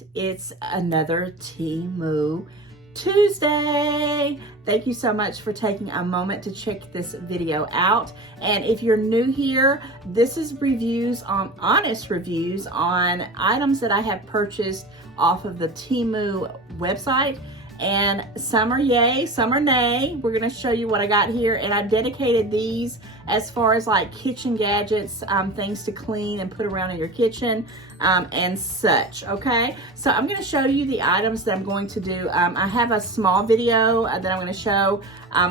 what? It's another Temu Tuesday. Thank you so much for taking a moment to check this video out. And if you're new here, this is honest reviews on items that I have purchased off of the Temu website. And some are yay, some are nay. We're gonna show you what I got here. And I dedicated these as far as like kitchen gadgets, things to clean and put around in your kitchen and such, okay? So I'm gonna show you the items that I'm going to do. I have a small video that I'm gonna show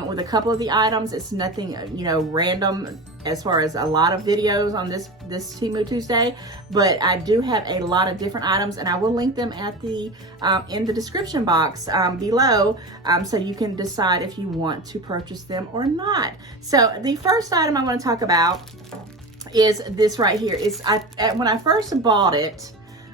with a couple of the items. It's nothing, random as far as a lot of videos on this Temu Tuesday, but I do have a lot of different items, and I will link them at the in the description box below, so you can decide if you want to purchase them or not. So the first item I want to talk about is this right here. When I first bought it,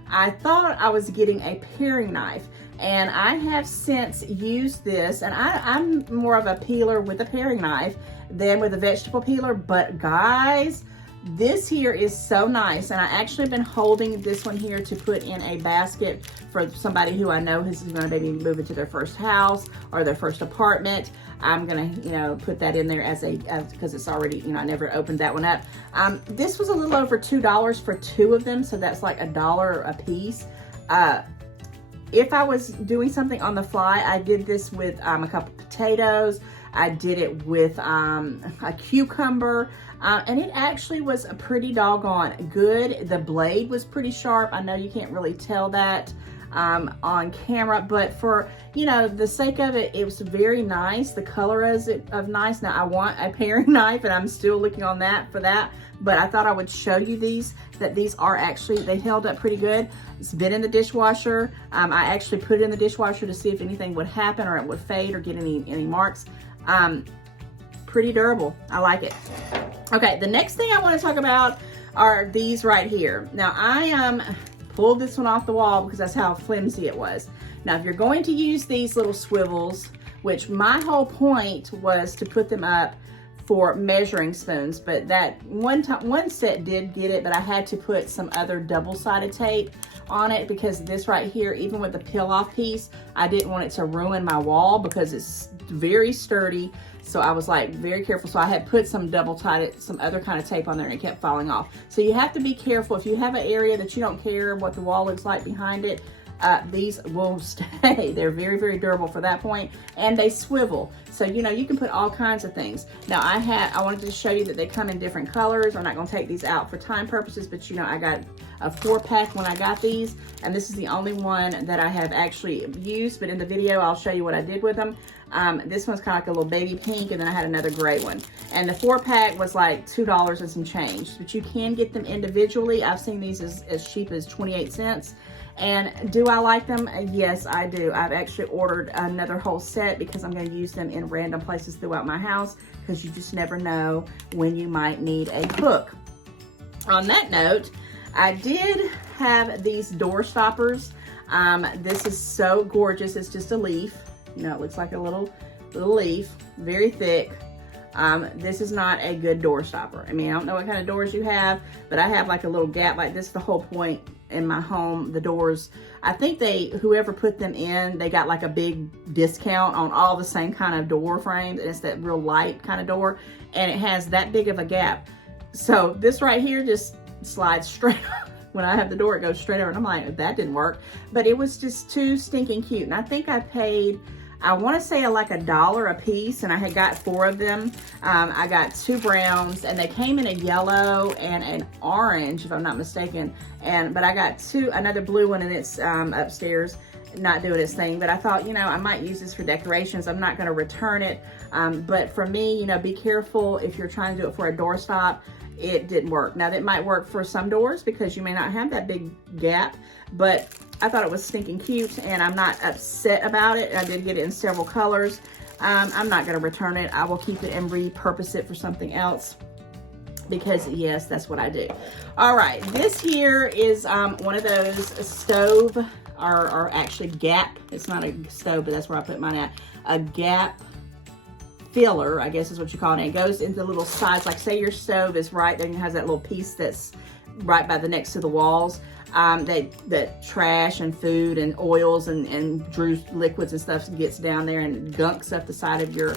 I thought I was getting a paring knife, and I have since used this, and I'm more of a peeler with a paring knife than with a vegetable peeler, but guys, this here is so nice. And I actually have been holding this one here to put in a basket for somebody who I know is gonna maybe move into their first house or their first apartment. I'm gonna, put that in there because it's already, I never opened that one up. This was a little over $2 for two of them, so that's like $1 a piece. If I was doing something on the fly, I did this with a couple potatoes. I did it with a cucumber, and it actually was a pretty doggone good. The blade was pretty sharp. I know you can't really tell that on camera, but for, the sake of it, it was very nice. The color is of nice. Now I want a paring knife, and I'm still looking on that for that, but I thought I would show you that these are actually, they held up pretty good. It's been in the dishwasher. I actually put it in the dishwasher to see if anything would happen or it would fade or get any marks. Pretty durable. I like it. Okay, the next thing I want to talk about are these right here. Now I pulled this one off the wall because that's how flimsy it was. Now if you're going to use these little swivels, which my whole point was to put them up for measuring spoons, but that one set did get it, but I had to put some other double-sided tape on it because this right here, even with the peel-off piece, I didn't want it to ruin my wall because it's very sturdy. So I was like very careful. So I had put some some other kind of tape on there, and it kept falling off. So you have to be careful. If you have an area that you don't care what the wall looks like behind it, these will stay. They're very, very durable for that point, and they swivel. So, you can put all kinds of things. Now I wanted to show you that they come in different colors. I'm not gonna take these out for time purposes, but I got a 4-pack when I got these, and this is the only one that I have actually used, but in the video, I'll show you what I did with them. This one's kind of like a little baby pink, and then I had another gray one. And the 4-pack was like $2 and some change, but you can get them individually. I've seen these as cheap as 28 cents. And do I like them? Yes, I do. I've actually ordered another whole set because I'm going to use them in random places throughout my house because you just never know when you might need a hook. On that note, I did have these door stoppers. This is so gorgeous. It's just a leaf. It looks like a little leaf, very thick. This is not a good door stopper. I mean, I don't know what kind of doors you have, but I have like a little gap like this. The whole point in my home, the doors, I think whoever put them in, they got like a big discount on all the same kind of door frames. And it's that real light kind of door, and it has that big of a gap. So this right here just slides straight up. When I have the door, it goes straight over, and I'm like, that didn't work. But it was just too stinking cute. And I think I paid, I want to say like $1 a piece, and I had got 4 of them. I got 2 browns, and they came in a yellow and an orange, if I'm not mistaken. But I got another blue one, and it's upstairs, not doing its thing. But I thought, I might use this for decorations. I'm not going to return it. But for me, be careful if you're trying to do it for a doorstop. It didn't work. Now that might work for some doors because you may not have that big gap, but I thought it was stinking cute, and I'm not upset about it. I did get it in several colors. I'm not going to return it. I will keep it and repurpose it for something else because yes, that's what I do. All right, this here is one of those stove or actually gap. It's not a stove, but that's where I put mine at. A gap filler, I guess is what you call it. And it goes into the little sides. Like say your stove is right there and it has that little piece that's right by the next to the walls. that trash and food and oils and liquids and stuff gets down there and gunks up the side of your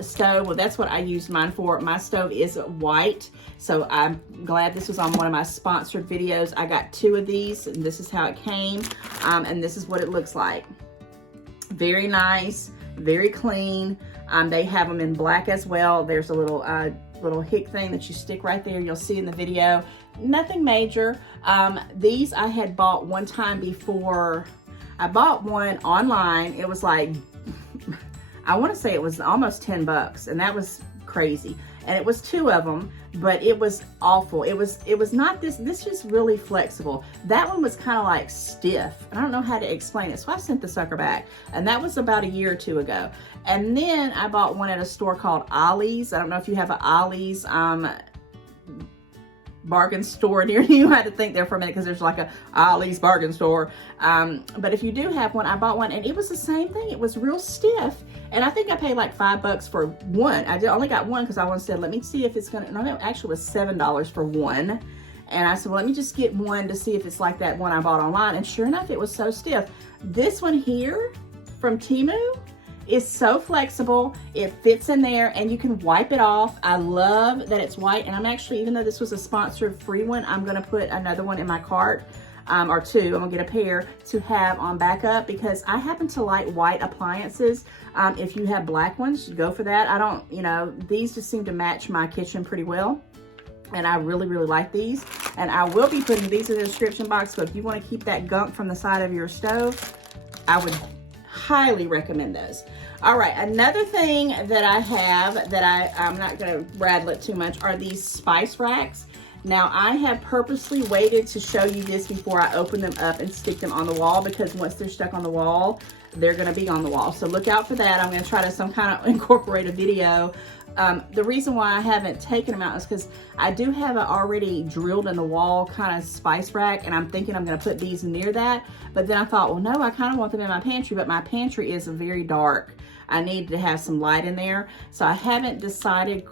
stove. Well, that's what I used mine for. My stove is white, so I'm glad this was on one of my sponsored videos. I got 2 of these, and this is how it came, and this is what it looks like. Very nice, very clean. They have them in black as well. There's a little hick thing that you stick right there. You'll see in the video. Nothing major. These I had bought one time before. I bought one online. It was like, I want to say it was almost 10 bucks, and that was crazy. And it was 2 of them, but it was awful. It was not this is really flexible. That one was kind of like stiff. I don't know how to explain it, so I sent the sucker back. And that was about a year or 2 ago. And then I bought one at a store called Ollie's. I don't know if you have an Ollie's bargain store near you. I had to think there for a minute because there's like a Ollie's bargain store. But if you do have one, I bought one and it was the same thing. It was real stiff. And I think I paid like $5 for one. I only got one because I said, let me see if it's gonna, no, it actually was $7 for one. And I said, well, let me just get one to see if it's like that one I bought online. And sure enough, it was so stiff. This one here from Temu is so flexible. It fits in there and you can wipe it off. I love that it's white. And I'm actually, even though this was a sponsored free one, I'm gonna put another one in my cart. Or 2, I'm gonna get a pair to have on backup because I happen to like white appliances. If you have black ones, go for that. I don't, you know, these just seem to match my kitchen pretty well. And I really, really like these. And I will be putting these in the description box. So if you want to keep that gunk from the side of your stove, I would highly recommend those. All right, another thing that I have that I'm not gonna rattle it too much are these spice racks. Now, I have purposely waited to show you this before I open them up and stick them on the wall because once they're stuck on the wall, they're gonna be on the wall. So look out for that. I'm gonna try to some kind of incorporate a video. The reason why I haven't taken them out is because I do have an already drilled in the wall kind of spice rack, and I'm thinking I'm gonna put these near that. But then I thought, well, no, I kind of want them in my pantry, but my pantry is very dark. I need to have some light in there. So I haven't decided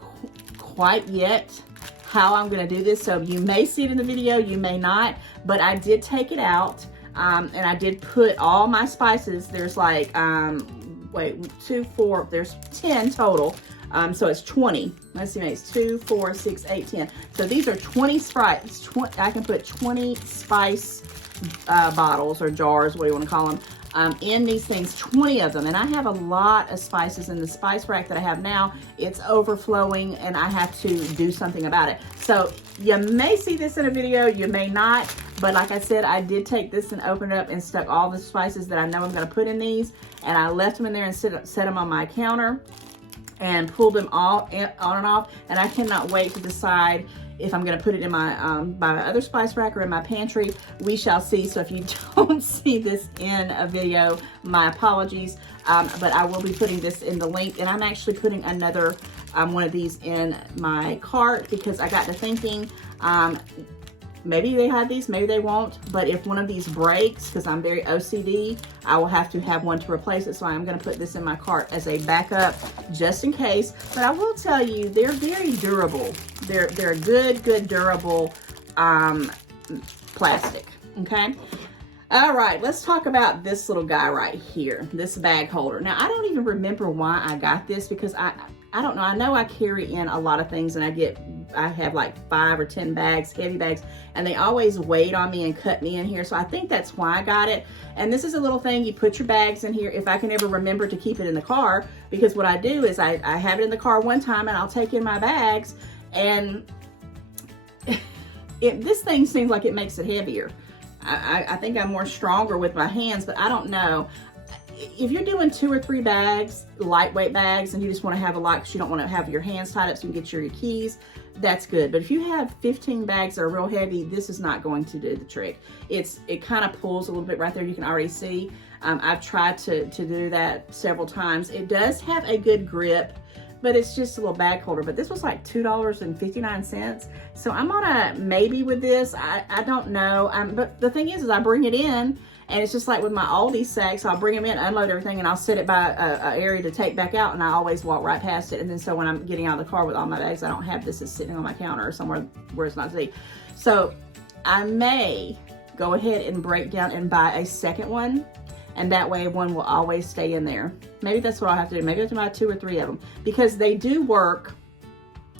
quite yet how I'm gonna do this. So you may see it in the video, you may not, but I did take it out and I did put all my spices. There's like, wait, 2, 4, there's 10 total. So it's 20. Let's see, it's 2, 4, 6, 8, 10. So these are 20 spice, I can put 20 spice bottles or jars, what do you wanna call them, in these things, 20 of them. And I have a lot of spices in the spice rack that I have now. It's overflowing and I have to do something about it. So you may see this in a video, you may not, but like I said, I did take this and open it up and stuck all the spices that I know I'm gonna put in these, and I left them in there and set them on my counter and pulled them all on and off. And I cannot wait to decide if I'm gonna put it in my other spice rack or in my pantry. We shall see. So if you don't see this in a video, my apologies. But I will be putting this in the link, and I'm actually putting another one of these in my cart because I got to thinking, maybe they have these, maybe they won't, but if one of these breaks, because I'm very OCD, I will have to have one to replace it. So I'm gonna put this in my cart as a backup just in case. But I will tell you, they're very durable. They're good durable plastic, okay? All right, let's talk about this little guy right here, this bag holder. Now, I don't even remember why I got this because I don't know. I know I carry in a lot of things and I have like 5 or 10 bags, heavy bags, and they always weighed on me and cut me in here. So I think that's why I got it. And this is a little thing, you put your bags in here if I can ever remember to keep it in the car, because what I do is I have it in the car one time and I'll take in my bags, and this thing seems like it makes it heavier. I think I'm more stronger with my hands, but I don't know. If you're doing 2 or 3 bags, lightweight bags, and you just want to have a lot because you don't want to have your hands tied up so you can get your keys, that's good. But if you have 15 bags that are real heavy, this is not going to do the trick. It kind of pulls a little bit right there. You can already see. I've tried to do that several times. It does have a good grip, but it's just a little bag holder. But this was like $2.59. So I'm on a maybe with this. I don't know. But the thing is I bring it in, and it's just like with my Aldi sacks. I'll bring them in, unload everything, and I'll set it by a area to take back out, and I always walk right past it. And then so when I'm getting out of the car with all my bags, I don't have this as sitting on my counter or somewhere where it's not to see. So I may go ahead and break down and buy a second one. And that way one will always stay in there. Maybe that's what I'll have to do. Maybe I have to buy 2 or 3 of them, because they do work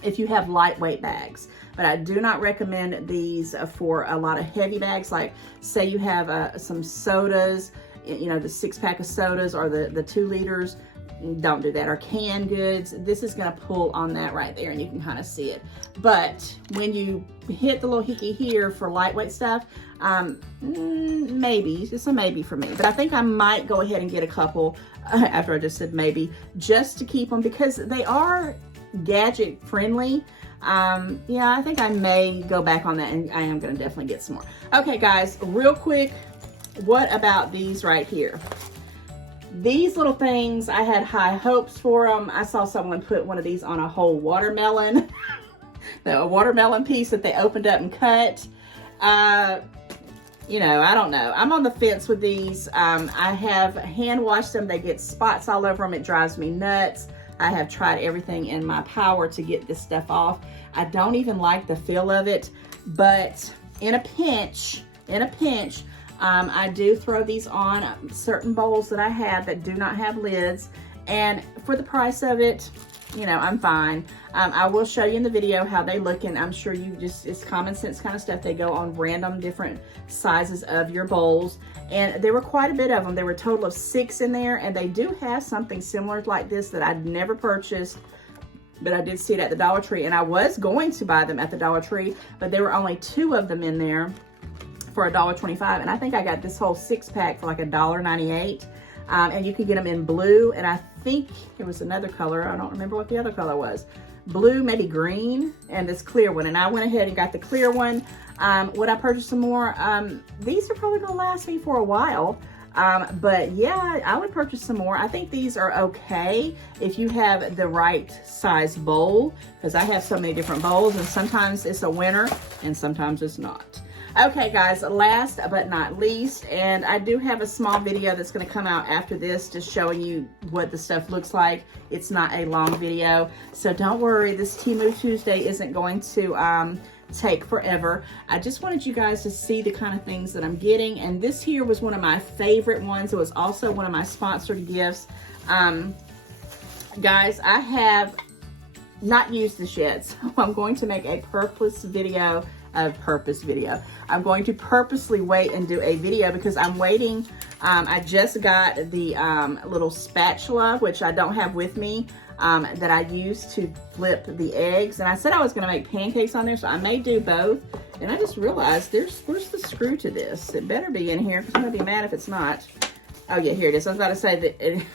if you have lightweight bags. But I do not recommend these for a lot of heavy bags. Like say you have some sodas, you know, the 6-pack of sodas or the 2 liters. Don't do that. Or canned goods. This is going to pull on that right there, and you can kind of see it. But when you hit the little hickey here for lightweight stuff, maybe. It's a maybe for me. But I think I might go ahead and get a couple after I just said maybe, just to keep them, because they are gadget friendly. Yeah, I think I may go back on that, and I am going to definitely get some more. Okay, guys, real quick, what about these right here? These little things, I had high hopes for them. I saw someone put one of these on a whole watermelon, a watermelon piece that they opened up and cut. You know, I don't know. I'm on the fence with these. I have hand washed them. They get spots all over them. It drives me nuts. I have tried everything in my power to get this stuff off. I don't even like the feel of it, but in a pinch, I do throw these on certain bowls that I have that do not have lids, and for the price of it, you know, I'm fine. I will show you in the video how they look, and I'm sure you just, it's common sense kind of stuff. They go on random different sizes of your bowls, and there were quite a bit of them. There were a total of 6 in there, and they do have something similar like this that I'd never purchased, but I did see it at the Dollar Tree, and I was going to buy them at the Dollar Tree, but there were only 2 of them in there for $1.25, and I think I got this whole 6-pack for like $1.98. And you can get them in blue, and I think there was another color. I don't remember what the other color was. Blue, maybe green, and this clear one. And I went ahead and got the clear one. Would I purchase some more? These are probably gonna last me for a while. But yeah, I would purchase some more. I think these are okay if you have the right size bowl, because I have so many different bowls, and sometimes it's a winner and sometimes it's not. Okay, guys, last but not least, and I do have a small video that's going to come out after this, just showing you what the stuff looks like. It's not a long video, so don't worry, this Temu Tuesday isn't going to take forever. I just wanted you guys to see the kind of things that I'm getting, and this here was one of my favorite ones. It was also one of my sponsored gifts. Guys, I have not used this yet, so I'm going to make a I'm going to purposely wait and do a video, because I'm waiting. I just got the little spatula, which I don't have with me, that I use to flip the eggs. And I said I was going to make pancakes on there, so I may do both. And I just realized where's the screw to this? It better be in here, because I'm going to be mad if it's not. Oh yeah, here it is. I was about to say that it,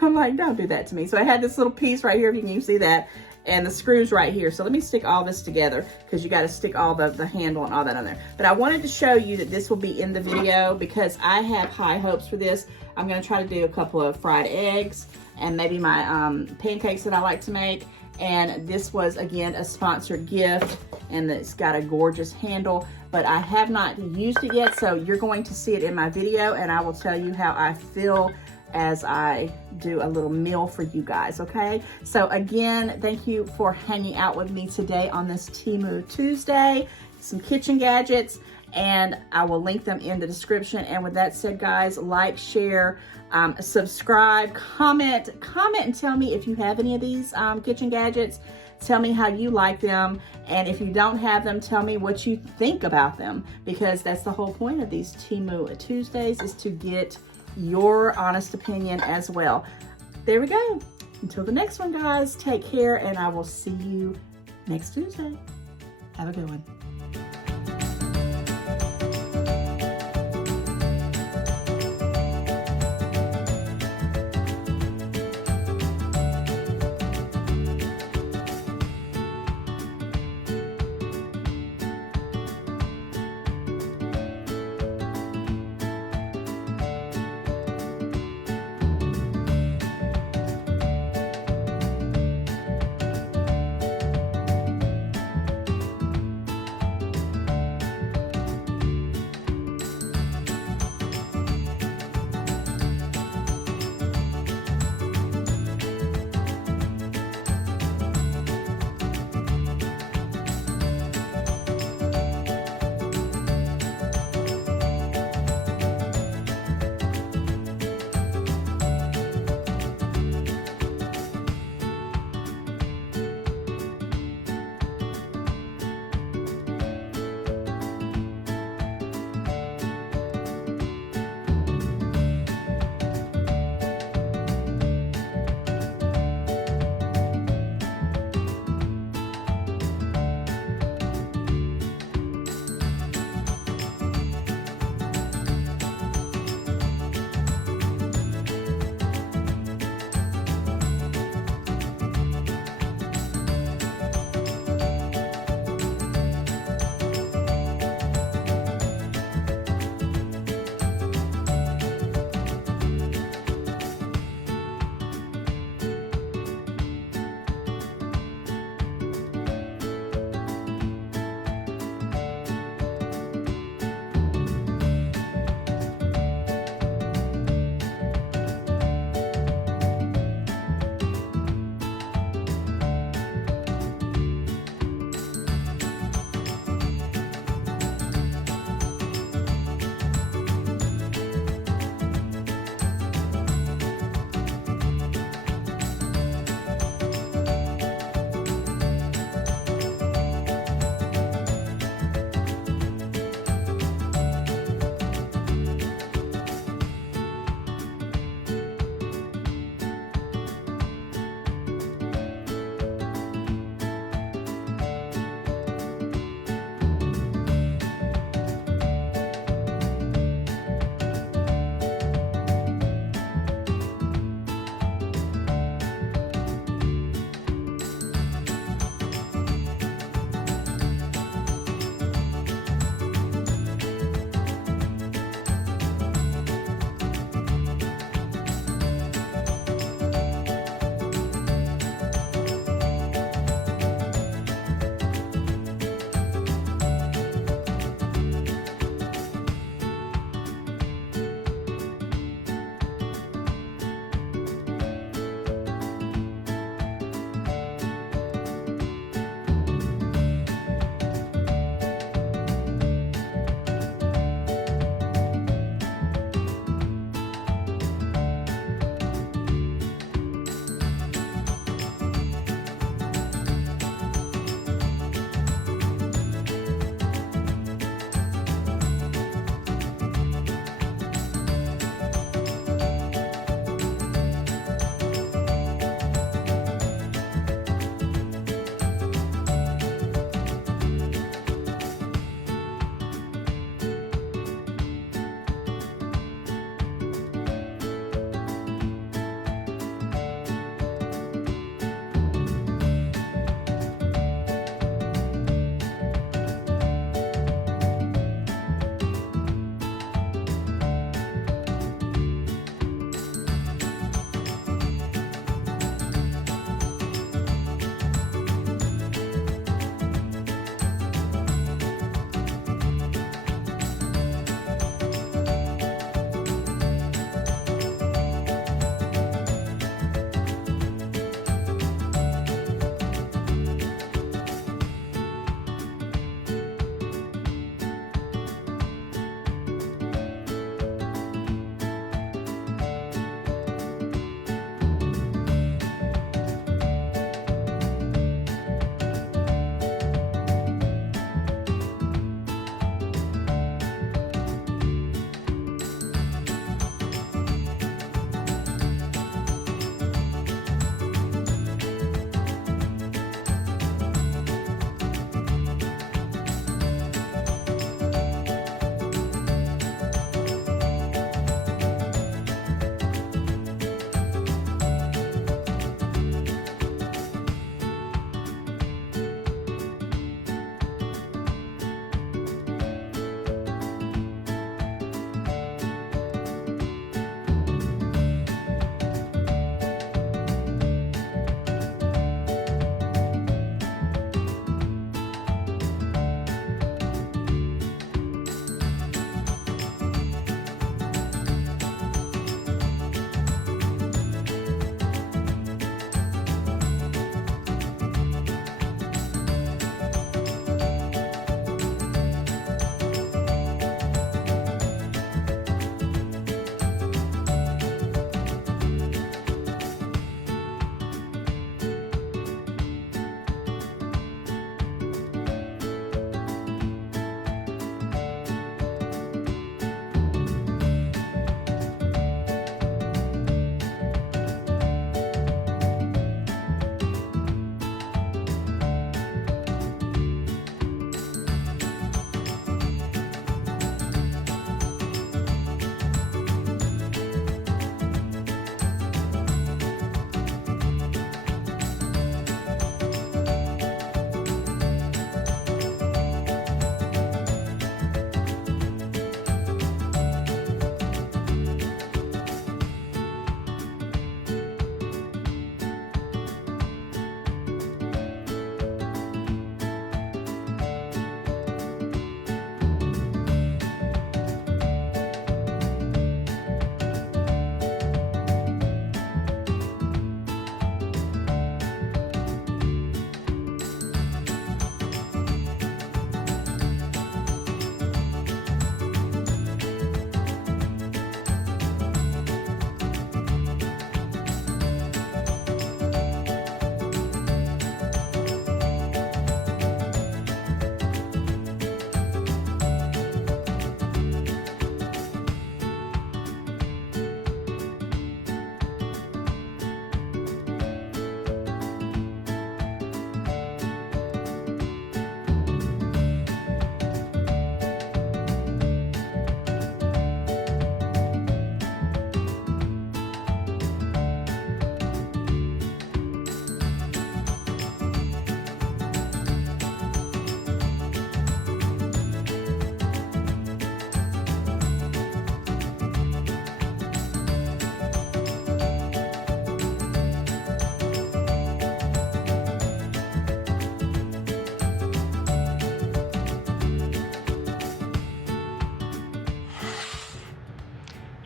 I'm like, don't do that to me. So I had this little piece right here, if you can see that, and the screws right here. So let me stick all this together, because you got to stick all the handle and all that on there. But I wanted to show you that this will be in the video, because I have high hopes for this. I'm going to try to do a couple of fried eggs and maybe my pancakes that I like to make. And this was, again, a sponsored gift, and it's got a gorgeous handle, but I have not used it yet. So you're going to see it in my video, and I will tell you how I feel as I do a little meal for you guys, okay? So again, thank you for hanging out with me today on this Temu Tuesday, some kitchen gadgets, and I will link them in the description. And with that said, guys, like, share, subscribe, comment and tell me if you have any of these kitchen gadgets. Tell me how you like them, and if you don't have them, tell me what you think about them, because that's the whole point of these Temu Tuesdays, is to get your honest opinion as well. There we go. Until the next one, guys, take care, and I will see you next Tuesday. Have a good one.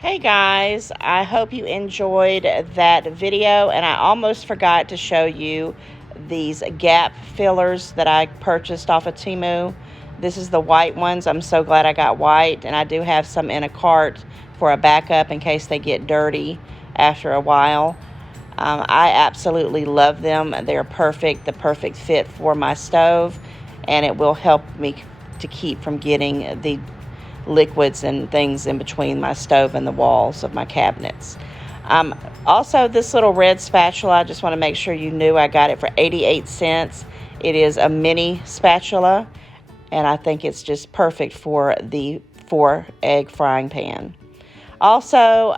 Hey guys, I hope you enjoyed that video, and I almost forgot to show you these gap fillers that I purchased off of Temu. This is the white ones. I'm so glad I got white, and I do have some in a cart for a backup in case they get dirty after a while. I absolutely love them. They're perfect, the perfect fit for my stove, and it will help me to keep from getting the liquids and things in between my stove and the walls of my cabinets. Also, this little red spatula, I just want to make sure you knew I got it for 88 cents. It is a mini spatula, and I think it's just perfect for the 4-egg frying pan. Also,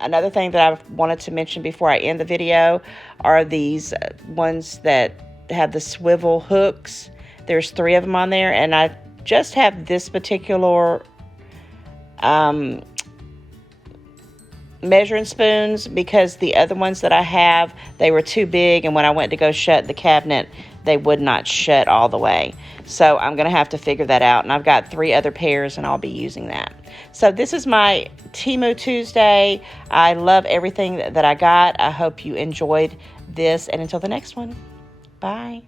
another thing that I wanted to mention before I end the video are these ones that have the swivel hooks. There's 3 of them on there, and I just have this particular measuring spoons because the other ones that I have, they were too big, and when I went to go shut the cabinet, they would not shut all the way. So I'm going to have to figure that out, and I've got 3 other pairs, and I'll be using that. So this is my Temu Tuesday. I love everything that I got. I hope you enjoyed this, and until the next one, bye.